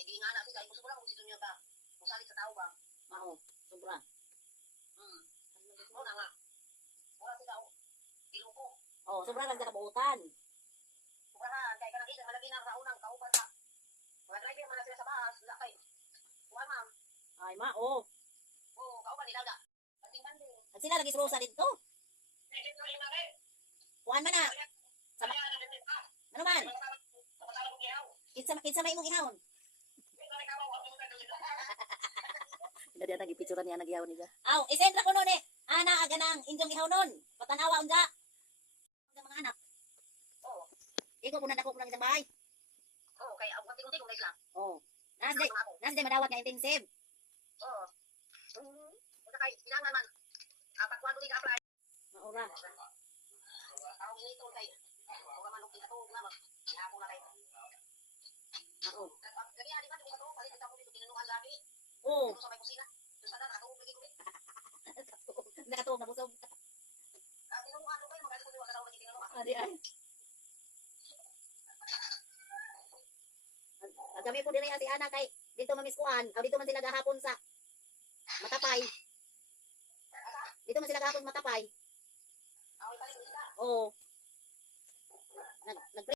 Kaya di nga na siya, gusto ko lang kung sito niyo ta. Kung salit sa tao ba? Oo, sobra. Oo na nga. Wala siya tao. Iluko. Oh, sobra lang sa kabuutan. Sobrahan, kaya ka nakita, malagi na sa unang kauban sa. Mga driver, mga sila sa bahas, wala kay. Kuha ma'am. Ay, oo. Oo, kauban nila ga. Banding-banding. At sila lagi rosa dito. Kuhaan man na. Sama. Ano man? Kinsa may imong ihawon. Hindi diya nagipicturan niya nag-ihawon niya. Aw, isendra ko nun eh. Ana aga nang inyong ihawon nun. Patanawa unja. Sa mga anak. Oo. Iko punan ako punan isang bahay. Oo, kaya ang unti-unti kung sila. Oo. Nasday madawat nga intensive. Oo. Kung kay kailangan man. Apat kwan ko apply. Maura. Ang ginito kay. Kung man ukit ako na ba. Ako na kay. Oo. Kaya di ba kung ako palit ako dito kinunuan gabi. Oo. Sa may kusina. Sa sana ako lagi ko. Nakatuog na busog. Kinunuan ko kayo magalit ko sa tao lagi kinunuan. Adi ay. Ang kami po din ay si Ana kay dito mamiskuan. Aw dito man sila gahapon sa Matapay. Dito man sila gahapon Matapay. Ako palit ko sila. Oo. Nag